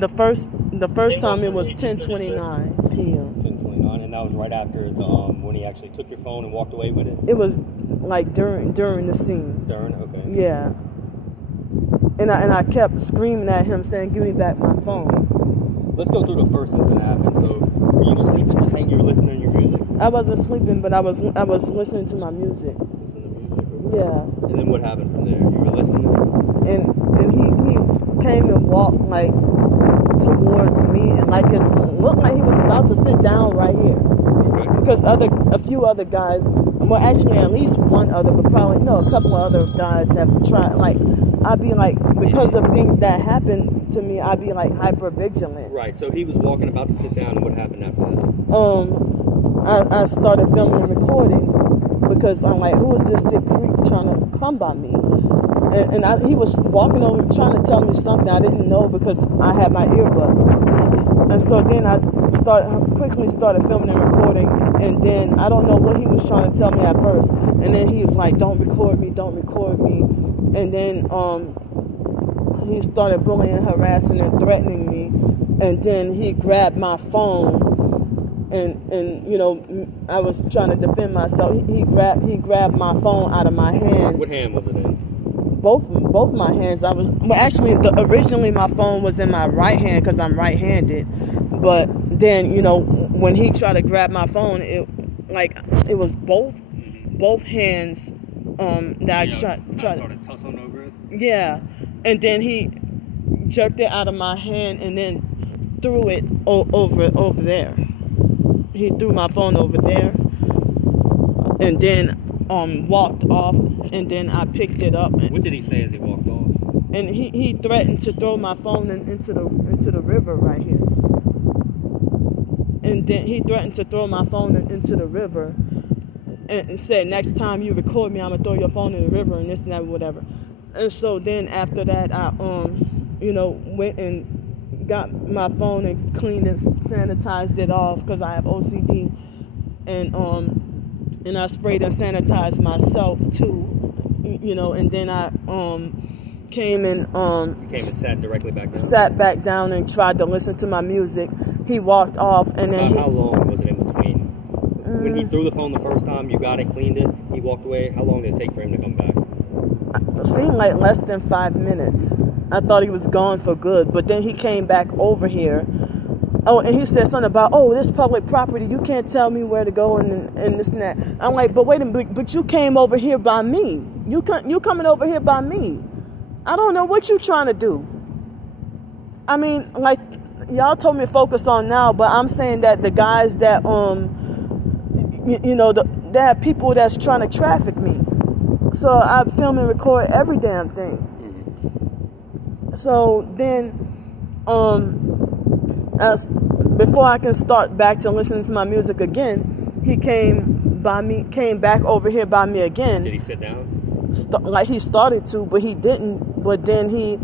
the first time it was 10:29 p.m. 10:29, and that was right after the when he actually took your phone and walked away with it. It was like during the scene. During, okay. Yeah. And I kept screaming at him, saying, "Give me back my phone." Let's go through the first incident that happened. So, were you sleeping? Just hanging? You were listening to your music? I wasn't sleeping, but I was listening to my music. Listening to music. Yeah. And then what happened from there? You were listening. And he came and walked like towards me, and like it looked like he was about to sit down right here. Okay. Because a few other guys, well, actually at least one other, but probably no, a couple of other guys have tried. Like, I'd be like, because of things that happened to me, I'd be like hyper vigilant. Right. So he was walking about to sit down, and what happened after that? I started filming and recording because I'm like, who is this sick freak trying to come by me? And he was walking over trying to tell me something I didn't know because I had my earbuds. And so then I quickly started filming and recording, and then I don't know what he was trying to tell me at first. And then he was like, don't record me. And then he started bullying, harassing, and threatening me. And then he grabbed my phone. And you know, I was trying to defend myself. He grabbed my phone out of my hand. What hand was it in? Both my hands. Originally my phone was in my right hand because I'm right-handed. But then, you know, when he tried to grab my phone, it was both hands that I tried started tussling over it. Yeah, and then he jerked it out of my hand and then threw it over there. He threw my phone over there, and then walked off, and then I picked it up. What did he say as he walked off? And he threatened to throw my phone into the river right here. And then he threatened to throw my phone into the river, and said, next time you record me, I'm gonna throw your phone in the river and this and that, whatever. And so then after that, I you know, went and got my phone and cleaned and sanitized it off because I have OCD, and I sprayed and sanitized myself too, you know. And then I came and sat directly back down. Sat back down and tried to listen to my music. He walked off, and then how long was it in between? When he threw the phone the first time, you got it, cleaned it, he walked away. How long did it take for him to come back? It seemed like less than 5 minutes. I thought he was gone for good, but then he came back over here. Oh, and he said something about, oh, this public property, you can't tell me where to go and this and that. I'm like, but wait a minute, but you came over here by me. You coming over here by me. I don't know what you trying to do. I mean, like, y'all told me to focus on now, but I'm saying that the guys that, you know, they have people that's trying to traffic me. So I film and record every damn thing. So then, before I can start back to listening to my music again, he came back over here by me again. Did he sit down? Like he started to, but he didn't. But then he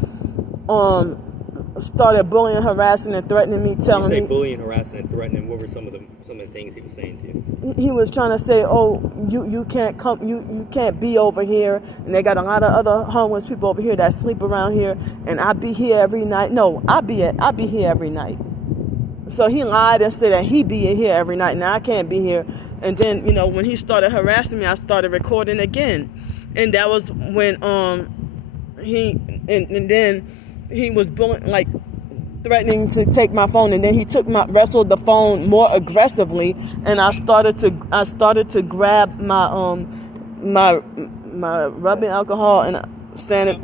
started bullying, harassing, and threatening me, telling me. You say bullying, harassing, and threatening. What were some of the things he was saying to you? He was trying to say, "Oh, you can't come, you can't be over here, and they got a lot of other homeless people over here that sleep around here, and I be here every night." No, I be here every night. So he lied and said that he be here every night. Now I can't be here. And then, you know, when he started harassing me, I started recording again, and that was when then he was bullying, like threatening to take my phone, and then he wrestled the phone more aggressively, and I started to grab my rubbing alcohol and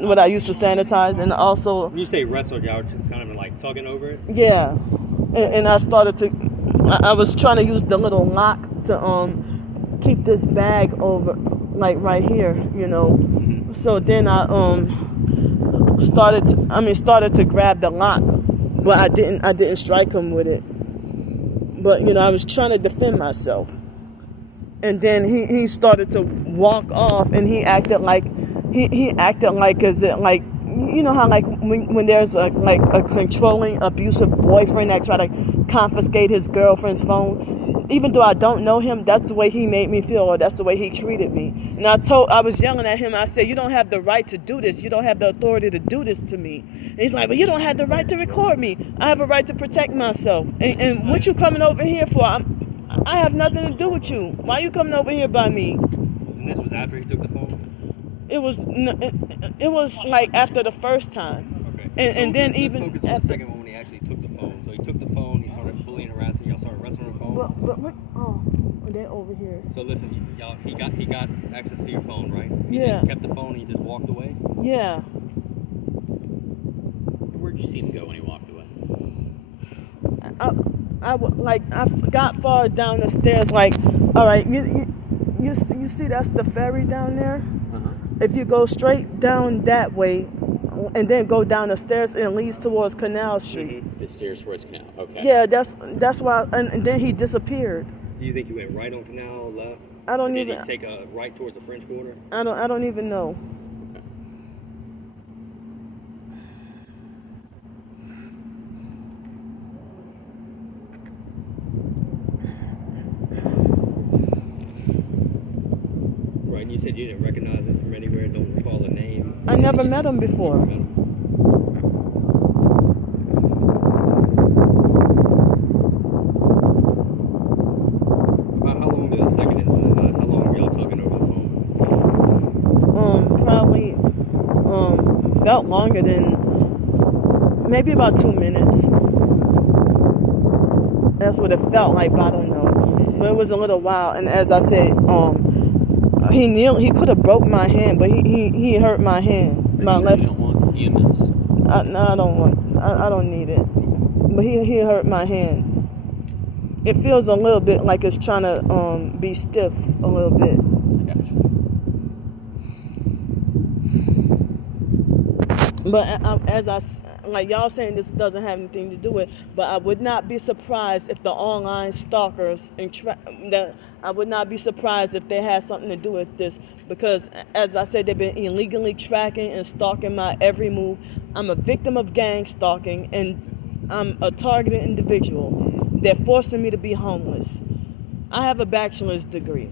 what I used to sanitize, and also. When you say wrestled, y'all just kind of like tugging over it. Yeah, and I started to. I was trying to use the little lock to keep this bag over, like right here, you know. Mm-hmm. So then I started to grab the lock, but I didn't strike him with it. But, you know, I was trying to defend myself. And then he started to walk off, and he acted like as it, like, you know how like when there's a controlling, abusive boyfriend that try to confiscate his girlfriend's phone, even though I don't know him, that's the way he made me feel, or that's the way he treated me. And I was yelling at him. I said, you don't have the right to do this. You don't have the authority to do this to me. And he's like, but you don't have the right to record me. I have a right to protect myself. And what you coming over here for? I have nothing to do with you. Why you coming over here by me? And this was after he took the phone? It was like after the first time. Okay. And then let's even focus on the second one when he actually took the phone. So he took the phone, he started bullying, harassing, y'all started wrestling on the phone. But what? Oh, they're over here. So listen, y'all, he got access to your phone, right? Yeah. He kept the phone and he just walked away? Yeah. Where'd you see him go when he walked away? I got far down the stairs. Like, all right, you see that's the ferry down there. If you go straight down that way, and then go down the stairs, it leads towards Canal Street. The stairs towards Canal. Okay. Yeah, that's why. And then he disappeared. Do you think he went right on Canal, left? I don't or even. Did he take a right towards the French Quarter? I don't even know. Right, and you said you didn't recognize him from anywhere, don't recall a name. I never met him before. Never met him. About how long did the second incident last? How long were y'all talking over the phone? Probably felt longer than maybe about 2 minutes. That's what it felt like, but I don't know. But it was a little while, and as I said, he could have broke my hand, but he hurt my hand. My left. You don't want EMS? No, I don't want. I don't need it. But he hurt my hand. It feels a little bit like it's trying to be stiff a little bit. But like y'all saying, this doesn't have anything to do with it, but I would not be surprised if the online stalkers I would not be surprised if they had something to do with this, because as I said, they've been illegally tracking and stalking my every move. I'm a victim of gang stalking, and I'm a targeted individual. They're forcing me to be homeless. I have a bachelor's degree.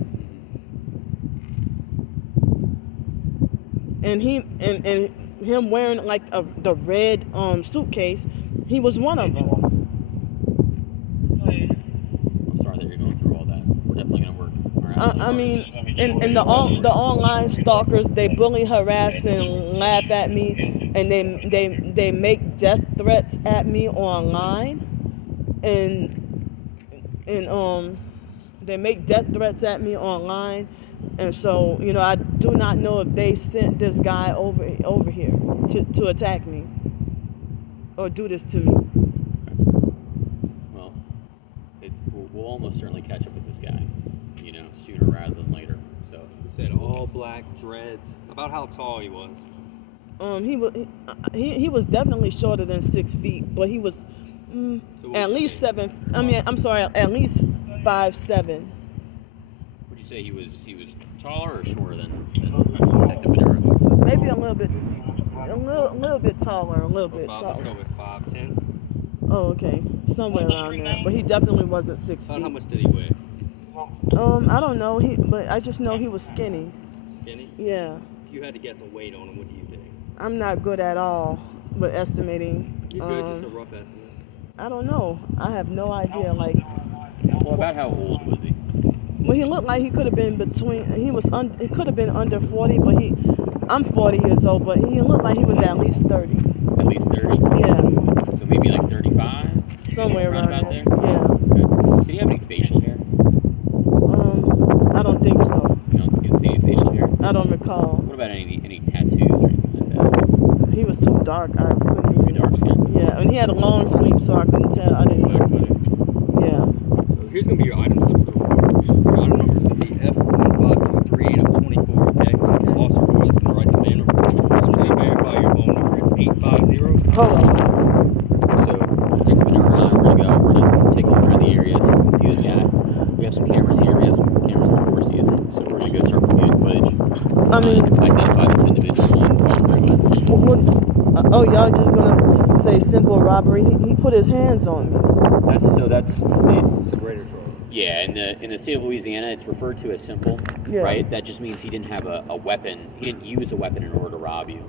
And him wearing like the red suitcase, he was one of them. I'm sorry that you're going through all that. We're definitely going to work. I mean, and the online stalkers, they bully, harass, and laugh at me, and they make death threats at me online, and they make death threats at me online. And so, I do not know if they sent this guy over here to attack me or do this to me. Well, we'll almost certainly catch up with this guy, sooner rather than later. So You said all black, dreads. About how tall he was? He was definitely shorter than 6 feet, but he was at least 7. I mean, I'm sorry, at least 5'7". would you say he was taller or shorter than Detective Venera? Maybe a little bit taller, a little bit Let's taller. go with 5'10". Oh, okay, somewhere around there. But he definitely wasn't 6 About feet. how much did he weigh? I don't know. But I just know he was skinny. Skinny? Yeah. If you had to guess a weight on him, what do you think? I'm not good at all with estimating. You're good, just a rough estimate. I don't know. I have no idea. Like, Well, about how old was he? well, he looked like he could have been between. He could have been under 40, but I'm 40 years old, but he looked like he was at least 30. At least 30? Yeah. So maybe like 35? Somewhere around about there. there? Yeah. Okay. Did he have any facial hair? I don't think so. You don't think you can see any facial hair? I don't recall. What about any tattoos or anything like that? He was too dark. I couldn't Too even. dark skin? Yeah, and he had a long sleeve, so I couldn't tell. I didn't. Yeah. So here's going to be your item slip for the report. Your item number is going to be F15238 of 24, okay? Officer Roy is going to write the main report. I'm just going to verify your phone number. It's 850. Hold on. So, Detective Venera and I, we're going to take a look around the area so we can see this guy. We have some cameras here. We have some cameras in the Four Seasons. So we're going to go start reviewing footage. I mean, Identify this individual and walk through it. oh, y'all just gonna say simple robbery? He put his hands on me. That's It's a greater charge. Yeah, in the state of Louisiana, it's referred to as simple, Yeah. right? That just means he didn't have a weapon. He didn't use a weapon in order to rob you.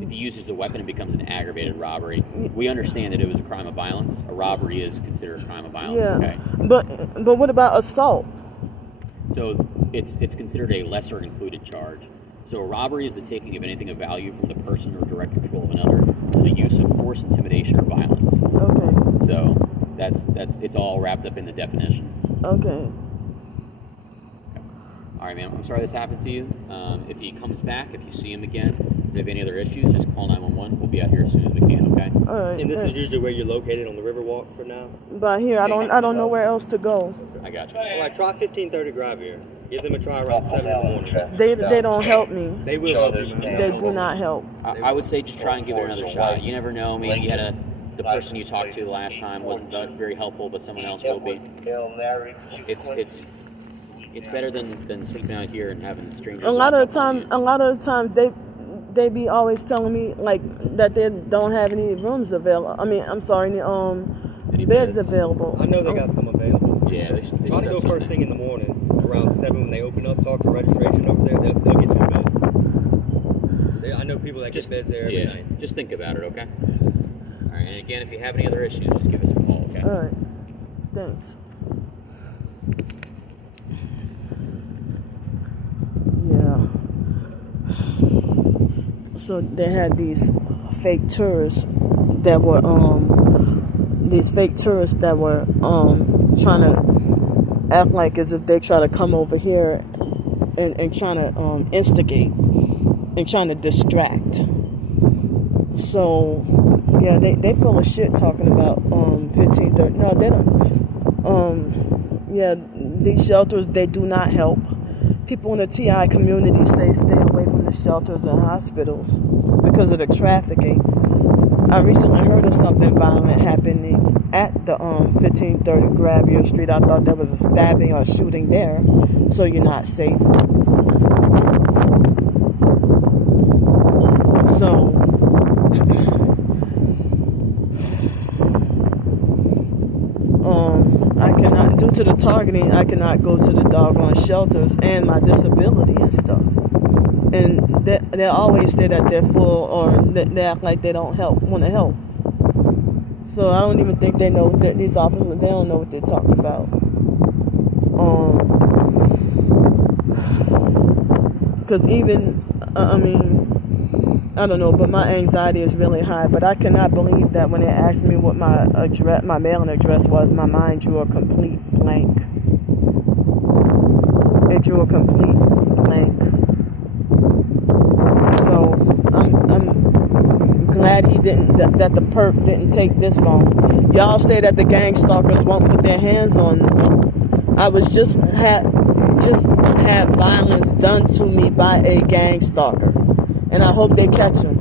If he uses a weapon, it becomes an aggravated robbery. We understand that it was a crime of violence. A robbery is considered a crime of violence. Yeah. Okay. But what about assault? So it's considered a lesser included charge. So a robbery is the taking of anything of value from the person or direct control of another through the use of force, intimidation, or violence. Okay. So that's it's all wrapped up in the definition. Okay. All right, man. I'm sorry this happened to you. If he comes back, if you see him again, if you have any other issues, just call 911. We'll be out here as soon as we can. Okay. All right. And this thanks. is usually where you're located on the Riverwalk for now? But here, I don't know where else to go. I got you. All right, try 1530 Gravier. Give them a try around 7 in the morning. They don't help me. They will help you. They do not help. I would say just try and give it another shot. You never know. Maybe you had the person you talked to the last time wasn't very helpful, but someone else will be. It's better than sleeping out here and having strangers. A lot of the time, they be always telling me like that they don't have any rooms available. I mean, I'm sorry, any beds available. I know they got some available. Yeah, they Try to go first thing in the morning, around 7 when they open up. Talk to registration over there. They'll get you a bed. I know people that get beds there every night. Just think about it, okay? All right, and again, if you have any other issues, just give us a call, okay? All right, thanks. Yeah. So they had these fake tourists that were trying to act like as if they try to come over here and trying to instigate and trying to distract. So yeah, they full of shit talking about 1530. No, they don't. Yeah, these shelters, they do not help. People in the TI community say stay away from the shelters and hospitals because of the trafficking. I recently heard of something violent happening at the 1530 Gravier Street. I thought there was a stabbing or shooting there, so you're not safe. So I cannot, due to the targeting, I cannot go to the doggone shelters and my disability and stuff. And they always say that they're full, or they act like they don't want to help. So I don't even think they know that these officers, they don't know what they're talking about. Because even, I don't know, but my anxiety is really high. But I cannot believe that when they asked me what my mailing address was, my mind drew a complete blank. It drew a complete blank. So I'm glad that the perp didn't take this phone. Y'all say that the gang stalkers won't put their hands on. I was just had violence done to me by a gang stalker, and I hope they catch him.